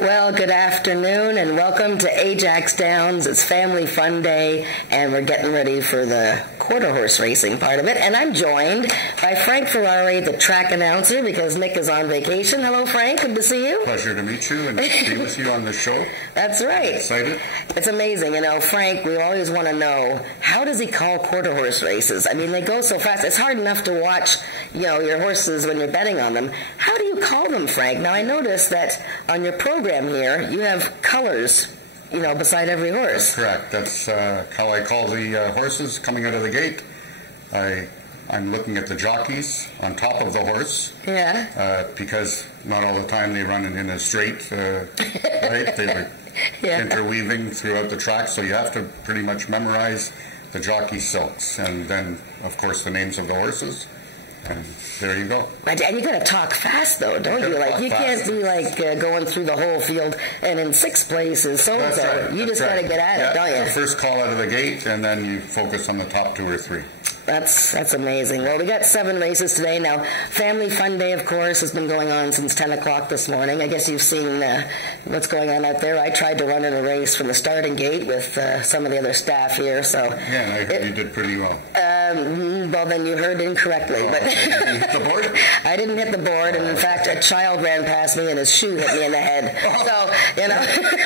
Well, good afternoon and welcome to Ajax Downs. It's Family Fun Day and we're getting ready for the quarter horse racing part of it. And I'm joined by Frank Ferrari, the track announcer, because Nick is on vacation. Hello, Frank. Good to see you. Pleasure to meet you and be with you on the show. That's right. I'm excited. It's amazing. You know, Frank, we always want to know, how does he call quarter horse races? I mean, they go so fast. It's hard enough to watch, you know, your horses when you're betting on them. How do you call them, Frank? Now, I noticed that on your program here, you have colors, you know, beside every horse. That's correct. That's how I call the horses coming out of the gate. I'm looking at the jockeys on top of the horse. Yeah. Because not all the time they run in a straight, right? They're interweaving throughout the track, so you have to pretty much memorize the jockey silks, and then, of course, the names of the horses. And there you go. And you got to talk fast, though, don't you? Like, you can't be like going through the whole field and in sixth place is so-and-so. Right. You just got to get at it, don't you? The first call out of the gate, and then you focus on the top two or three. That's amazing. Well, we got 7 races today. Now, Family Fun Day, of course, has been going on since 10 o'clock this morning. I guess you've seen what's going on out there. I tried to run in a race from the starting gate with some of the other staff here. So yeah, and I heard you did pretty well. Well, then you heard incorrectly. Oh, but okay. You didn't hit the board? I didn't hit the board, and in fact, a child ran past me and his shoe hit me in the head. Oh. So, you know.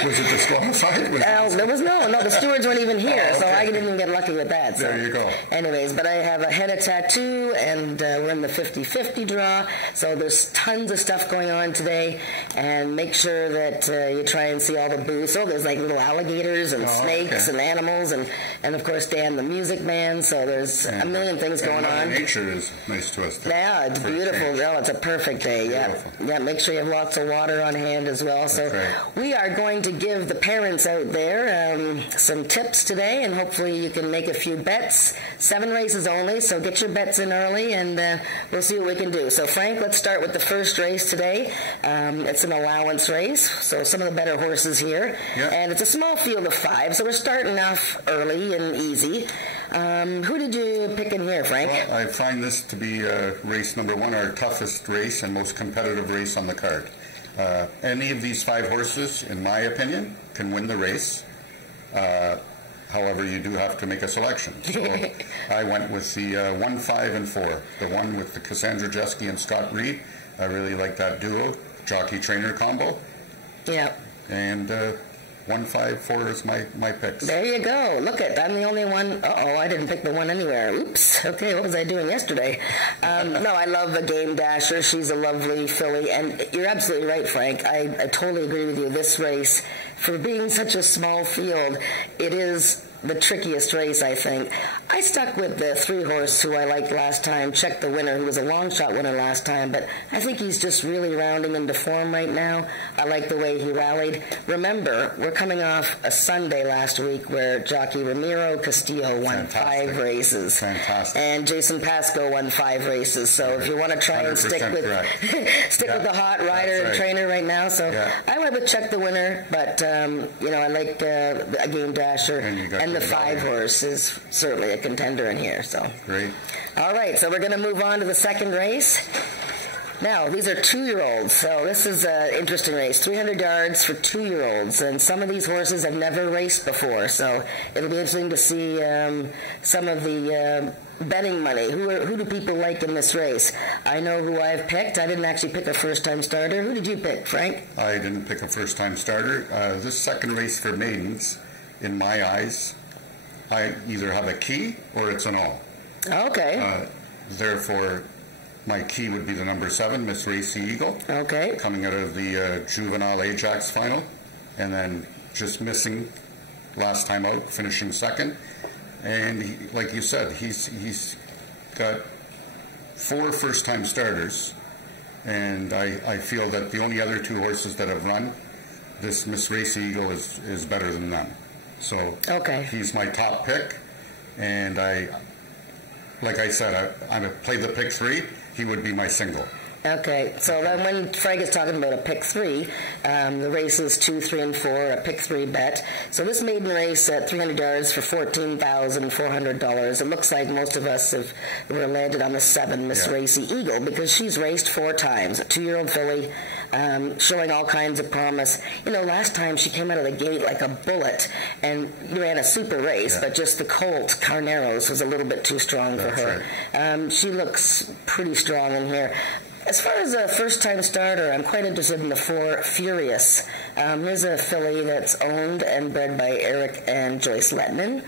Was it disqualified? There was no. The stewards weren't even here, okay. So I didn't even get lucky with that. So. There you go. Anyways, but I have a henna tattoo, and we're in the 50-50 draw, so there's tons of stuff going on today, and make sure that you try and see all the booths. Oh, there's like little alligators and snakes and animals, and of course Dan the Music Man, so there's a million things going on. Nature is nice to us. Yeah, it's beautiful. No, it's a perfect day. Yeah, make sure you have lots of water on hand as well. So we are going to give the parents out there some tips today, and hopefully you can make a few bets. 7 races only, so get your bets in early, and we'll see what we can do. So Frank, let's start with the first race today. It's an allowance race, so some of the better horses here, and it's a small field of 5, so we're starting off early and easy. Who did you pick in here, Frank? Well, I find this to be race number 1, our toughest race and most competitive race on the card. Any of these 5 horses, in my opinion, can win the race. However, you do have to make a selection. So I went with the 1, 5, and 4. The one with the Cassandra Jeske and Scott Reed. I really like that duo, jockey-trainer combo. Yeah. And 1, 5, 4 is my picks. There you go. Look it, I'm the only one. Uh-oh, I didn't pick the one anywhere. Oops. Okay, what was I doing yesterday? No, I love a Game Dasher. She's a lovely filly. And you're absolutely right, Frank. I totally agree with you. This race, for being such a small field, it is the trickiest race, I think. I stuck with the 3-horse who I liked last time, Check the Winner, who was a long shot winner last time, but I think he's just really rounding into form right now. I like the way he rallied. Remember, we're coming off a Sunday last week where jockey Ramiro Castillo won 5 races. Fantastic. And Jason Pascoe won 5 races. So if you want to try and stick with the hot rider and trainer right now. So I went with Check the Winner, but you know, I like a Game Dasher. And the 5-horse is certainly a contender in here. So great. All right, so we're going to move on to the second race. Now, these are 2-year-olds, so this is an interesting race. 300 yards for 2-year-olds, and some of these horses have never raced before, so it'll be interesting to see some of the betting money. Who do people like in this race? I know who I've picked. I didn't actually pick a first-time starter. Who did you pick, Frank? I didn't pick a first-time starter. This second race for maidens, in my eyes, I either have a key or it's an all. Okay. Therefore, my key would be the number 7, Miss Racy Eagle. Okay. Coming out of the juvenile Ajax final, and then just missing last time out, finishing second. And he, like you said, he's got 4 first-time starters, and I feel that the only other 2 horses that have run, this Miss Racy Eagle is better than them. So he's my top pick, and like I said, I played the pick 3. He would be my single. Okay, so then when Frank is talking about a pick 3, the races 2, 3, and 4, a pick 3 bet. So this maiden race at 300 yards for $14,400. It looks like most of us were landed on the 7, Miss Racy Eagle, because she's raced 4 times. A 2-year-old filly, showing all kinds of promise. You know, last time she came out of the gate like a bullet and ran a super race, but just the colt, Carneros, was a little bit too strong for her. Right. She looks pretty strong in here. As far as a first-time starter, I'm quite interested in the 4 Furious. Here's a filly that's owned and bred by Eric and Joyce Lettman.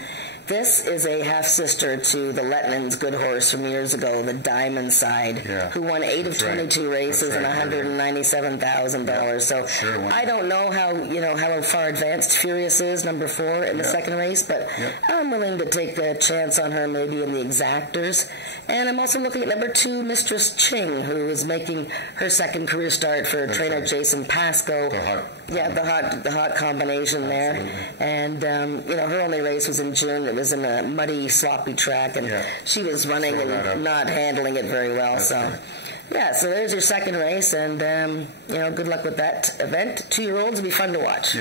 This is a half-sister to the Lettman's good horse from years ago, the Diamond Side, who won 8 of 22 races and $197,000. So I don't know how far advanced Furious is, number 4 in the second race, but I'm willing to take a chance on her maybe in the exactors. And I'm also looking at number 2, Mistress Ching, who is making her second career start for trainer Jason Pascoe. The hot combination there. And her only race was in June. It was in a muddy, sloppy track, and she was running and not handling it very well. So there's your second race, and good luck with that event. 2-year-olds will be fun to watch.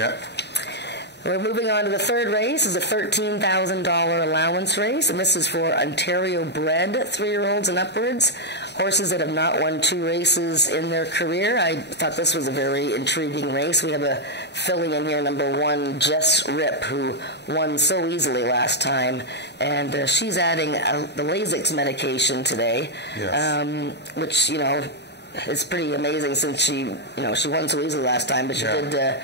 We're moving on to the third race. It's a $13,000 allowance race, and this is for Ontario-bred 3-year-olds and upwards, horses that have not won 2 races in their career. I thought this was a very intriguing race. We have a filly in here, number 1, Jess Rip, who won so easily last time, and she's adding the Lasix medication today, which, is pretty amazing since she won so easily last time, but she did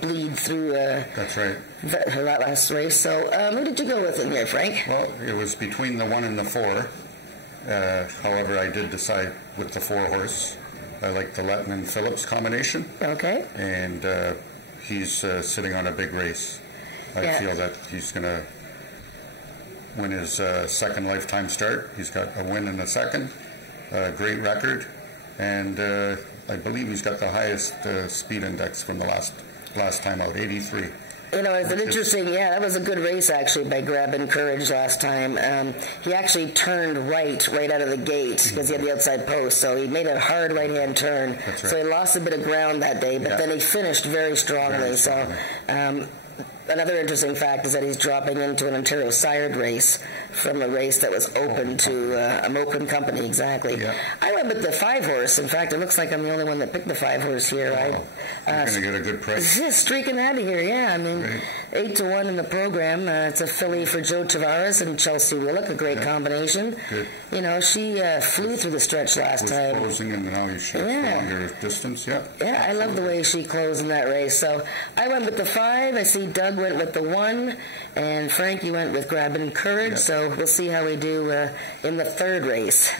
bleed through her last race. So who did you go with in here, Frank? Well, it was between the 1 and the 4. However, I did decide with the 4 horse. I like the Lettman Phillips combination. Okay. And he's sitting on a big race. I feel that he's going to win his second lifetime start. He's got a win in the second, a great record, and I believe he's got the highest speed index from the last time out, 83. It's an interesting, that was a good race, actually, by Grab and Courage last time. He actually turned right out of the gate because he had the outside post, so he made a hard right-hand turn. That's right. So he lost a bit of ground that day, but then he finished very strongly. So another interesting fact is that he's dropping into an Ontario sired race from a race that was open to an open company, exactly. I went with the 5 horse. In fact, it looks like I'm the only one that picked the 5 horse here. You're going to get a good price. Streaking out of here, I mean, 8 to 1 in the program. It's a filly for Joe Tavares and Chelsea Willock, a great combination. Good. She flew through the stretch last time. Closing, and now she's longer distance. I love the way she closed in that race. So I went with the 5. I see Doug went with the 1, and Frank, you went with Grab and Courage. So we'll see how we do in the third race.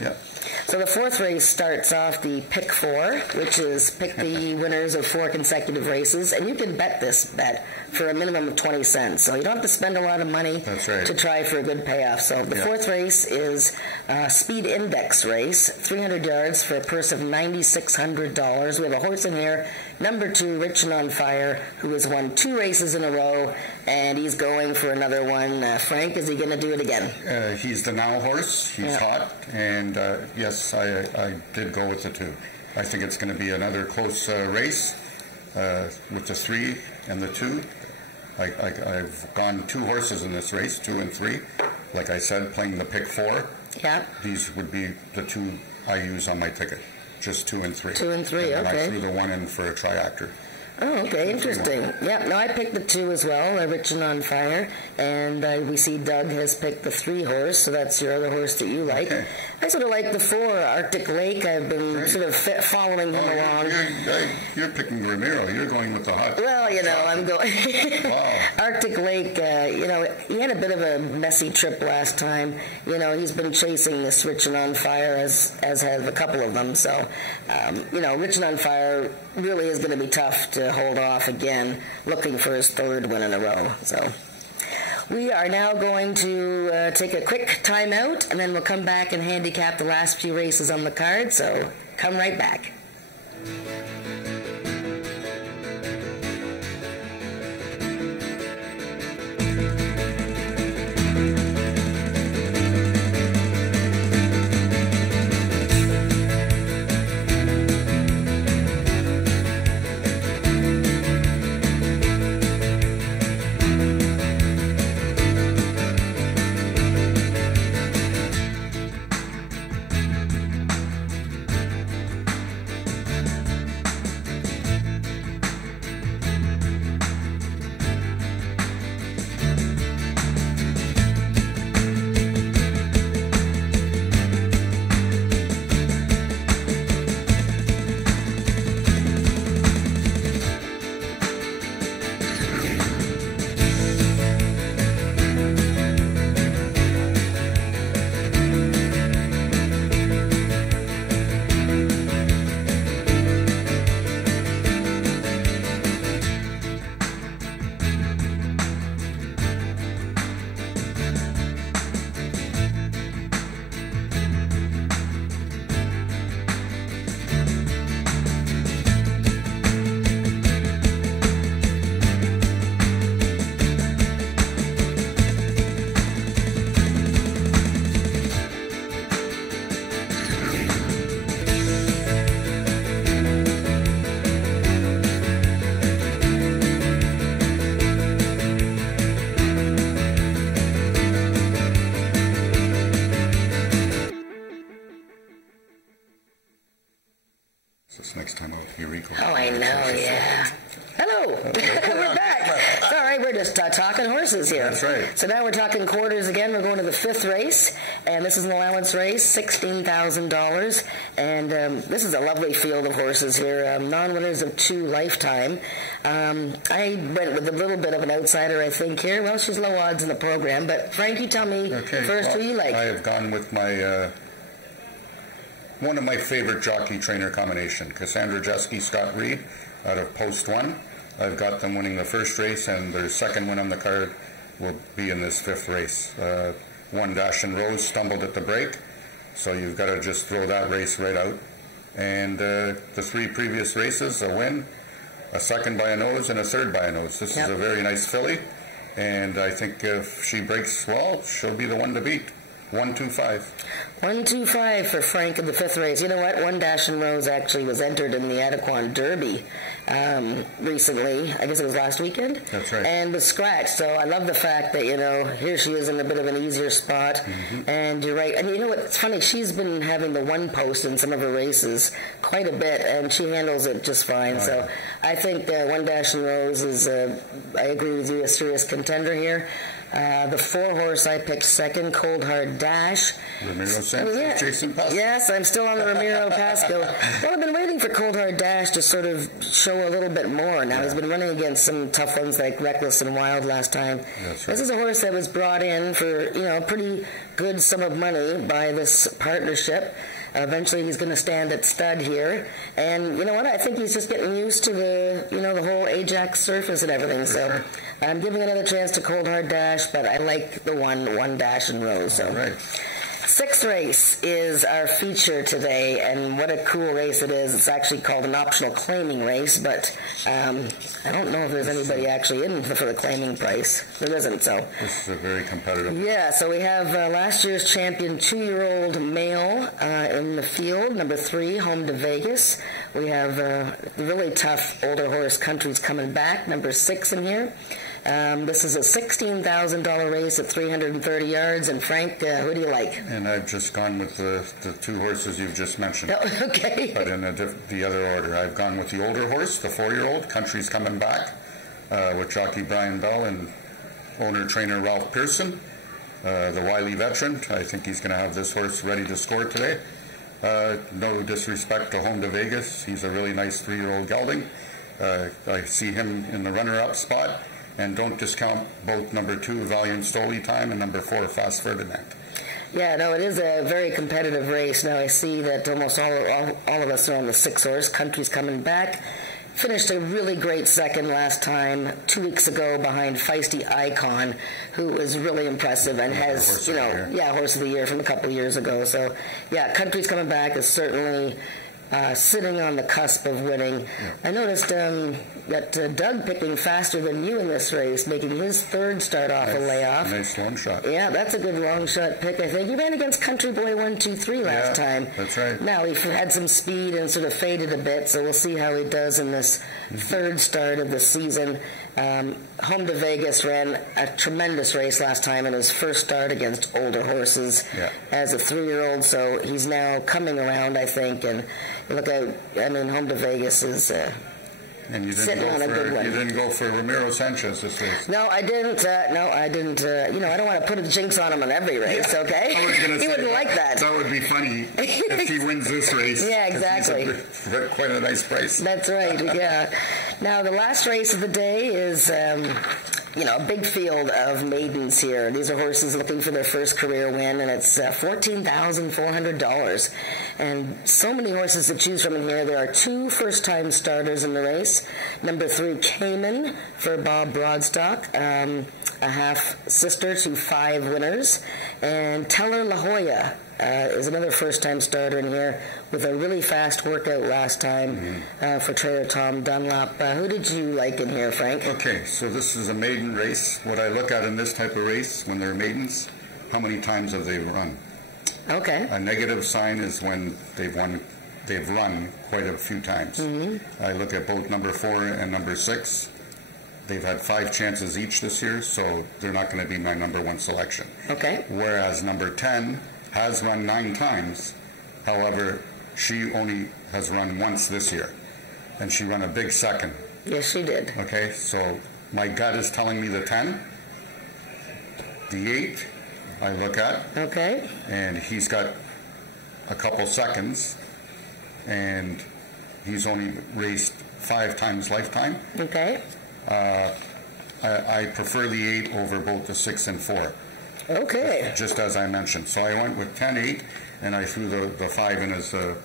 So the fourth race starts off the Pick 4, which is pick the winners of 4 consecutive races, and you can bet this bet for a minimum of 20 cents. So you don't have to spend a lot of money to try for a good payoff. So the fourth race is a speed index race, 300 yards for a purse of $9,600. We have a horse in here, number 2, Rich and on Fire, who has won 2 races in a row, and he's going for another one. Frank, is he going to do it again? He's the now horse. He's hot, and yes, I did go with the 2. I think it's going to be another close race with the 3 and the 2. I've gone 2 horses in this race, 2 and 3. Like I said, playing the Pick 4. These would be the 2 I use on my ticket. Just 2 and 3. 2 and 3, and I threw the 1 in for a triactor. Oh, okay, interesting. I picked the 2 as well, Rich and on Fire, and we see Doug has picked the 3 horse, so that's your other horse that you like. I sort of like the 4, Arctic Lake. I've been sort of following him along. You're picking Ramiro. You're going with the hot. Well, I'm going. Wow. Arctic Lake, he had a bit of a messy trip last time. He's been chasing this Rich and on Fire, as have a couple of them. So, Rich and on Fire really is going to be tough to hold off again, looking for his 3rd win in a row. So we are now going to take a quick time out, and then we'll come back and handicap the last few races on the card. So come right back. This next time out, Eureka. Oh, I know, yeah. Hello. We're back. It's all right. We're just talking horses here. That's right. So now we're talking quarters again. We're going to the 5th race, and this is an allowance race, $16,000. And this is a lovely field of horses here. Non-winners of 2 lifetime. I went with a little bit of an outsider, I think, here. Well, she's low odds in the program. But, Frank, you tell me first who you like. I have gone with my... one of my favorite jockey-trainer combination, Cassandra Jeske, Scott Reed, out of Post 1. I've got them winning the first race, and their second win on the card will be in this 5th race. 1 Dash and Rose stumbled at the break, so you've got to just throw that race right out. And the 3 previous races, a win, a second by a nose, and a third by a nose. This is a very nice filly, and I think if she breaks well, she'll be the one to beat. 125. 125 for Frank in the 5th race. You know what? 1 Dash and Rose actually was entered in the Adequan Derby recently. I guess it was last weekend. That's right. And was scratched. So I love the fact that, you know, here she is in a bit of an easier spot. And you're right. And you know what? It's funny. She's been having the 1 post in some of her races quite a bit, and she handles it just fine. So I think 1 Dash and Rose is, I agree with you, a serious contender here. The 4 horse I picked second, Cold Hard Dash. Ramiro Sanchez, Jason Pasco. Yes, I'm still on the Ramiro Pasco. Well, I've been waiting for Cold Hard Dash to sort of show a little bit more. Now, he's been running against some tough ones like Reckless and Wild last time. That's right. This is a horse that was brought in for, you know, a pretty good sum of money by this partnership. Eventually, he's going to stand at stud here. And you know what? I think he's just getting used to the, you know, the whole Ajax surface and everything. So I'm giving another chance to Cold Hard Dash, but I like the 1 Dash and Rose. So. All right. 6th race is our feature today, and what a cool race it is. It's actually called an optional claiming race, but I don't know if there's anybody actually in for the claiming price. There isn't, so. This is a very competitive. Yeah, so we have last year's champion 2-year-old male in the field, number 3, Home to Vegas. We have the really tough older horse Country's Coming Back, number 6 in here. This is a $16,000 race at 330 yards. And Frank, who do you like? And I've just gone with the 2 horses you've just mentioned. Oh, okay. But in the other order. I've gone with the older horse, the 4-year-old, Country's Coming Back, with jockey Brian Bell and owner-trainer Ralph Pearson. The wily veteran. I think he's going to have this horse ready to score today. No disrespect to Home to Vegas. He's a really nice 3-year-old gelding. I see him in the runner-up spot. And don't discount both number 2, Valiant Stoli Time, and number 4, Fast Ferdinand. Yeah, no, it is a very competitive race. Now I see that almost all of us are on the 6 horse. Country's Coming Back. Finished a really great second last time, 2 weeks ago, behind Feisty Icon, who was really impressive and has, you know, Horse of the Year from a couple of years ago. So, yeah, Country's Coming Back is certainly sitting on the cusp of winning. I noticed that Doug picking faster than you in this race, making his 3rd start off a layoff. Nice long shot. Yeah, that's a good long shot pick, I think. He ran against Country Boy 1-2-3 last time. That's right. Now he had some speed and sort of faded a bit, so we'll see how he does in this 3rd start of the season. Home to Vegas ran a tremendous race last time in his first start against older horses as a 3-year-old, so he's now coming around, I think, and look out, I mean, Home to Vegas is and you sitting on a good one. You didn't go for Ramiro Sanchez this race. No, I didn't. You know, I don't want to put a jinx on him on every race, okay? I was going to say, wouldn't like that. That would be funny if he wins this race. Yeah, exactly. He's quite a nice price. That's right, yeah. Now, the last race of the day is, you know, a big field of maidens here. These are horses looking for their first career win, and it's $14,400. And so many horses to choose from in here. There are 2 first-time starters in the race. Number 3, Cayman for Bob Broadstock, a half-sister to 5 winners. And Teller La Jolla is another first-time starter in here with a really fast workout last time for trainer Tom Dunlop. Who did you like in here, Frank? Okay, so this is a maiden race. What I look at in this type of race, when they're maidens, how many times have they run? Okay. A negative sign is when they've run quite a few times. I look at both number 4 and number 6. They've had 5 chances each this year, so they're not going to be my number 1 selection. Okay. Whereas number 10 has run 9 times. However, she only has run once this year, and she ran a big second. Yes, she did. Okay, so my gut is telling me the 10. The 8, I look at. Okay. And he's got a couple seconds, and he's only raced 5 times lifetime. Okay. I prefer the 8 over both the 6 and 4. Okay. Just as I mentioned. So I went with 10-8, and I threw the 5 in as the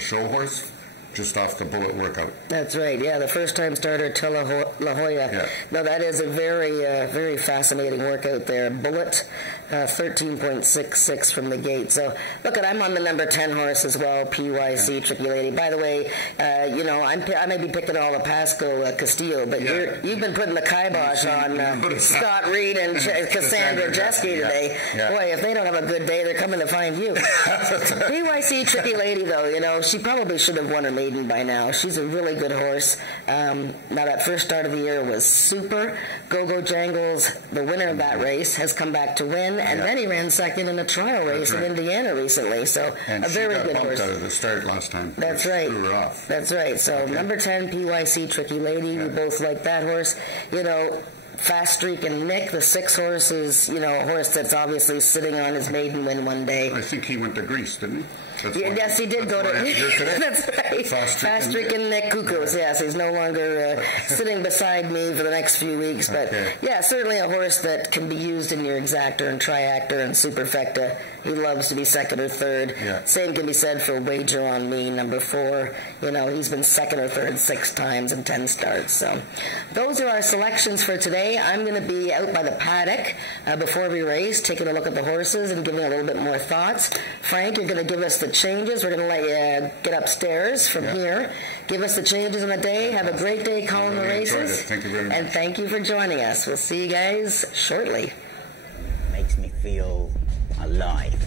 show horse, just off the Bullet workout. That's right. Yeah, the first-time starter, Tilla La Jolla. Yeah. No, that is a very fascinating workout there. Bullet, 13.66 from the gate. So, look, I'm on the number 10 horse as well, PYC Tricky Lady. By the way, I may be picking all the Pasco Castillo, but you've been putting the kibosh on Scott Reed and Cassandra Jeske today. Yeah. Boy, if they don't have a good day, they're coming to find you. PYC Tricky Lady, though, she probably should have won her maiden by now. She's a really good horse. Now, that first start of the year was super. Go-Go Jangles, the winner of that race, has come back to win, and then he ran second in a trial race in Indiana recently. So, and a very good horse. And she got bumped out of the start last time. That's right. Threw her off. That's right. So, number 10, PYC Tricky Lady. We both like that horse. Fast Streak and Nick, the 6 horse, is, a horse that's obviously sitting on his maiden win one day. I think he went to Greece, didn't he? Yes, he did go to. That's right. Fast Streak and Nick Kukos. Yes, he's no longer sitting beside me for the next few weeks. But yeah, certainly a horse that can be used in your exactor and triactor and superfecta. He loves to be second or third. Yeah. Same can be said for Wager on Me, number 4. He's been second or third 6 times in 10 starts. So those are our selections for today. I'm going to be out by the paddock before we race, taking a look at the horses and giving a little bit more thoughts. Frank, you're going to give us the changes. We're going to let you get upstairs from here. Give us the changes in the day. Have a great day calling the races. Thank you very much. And thank you for joining us. We'll see you guys shortly. Makes me feel alive.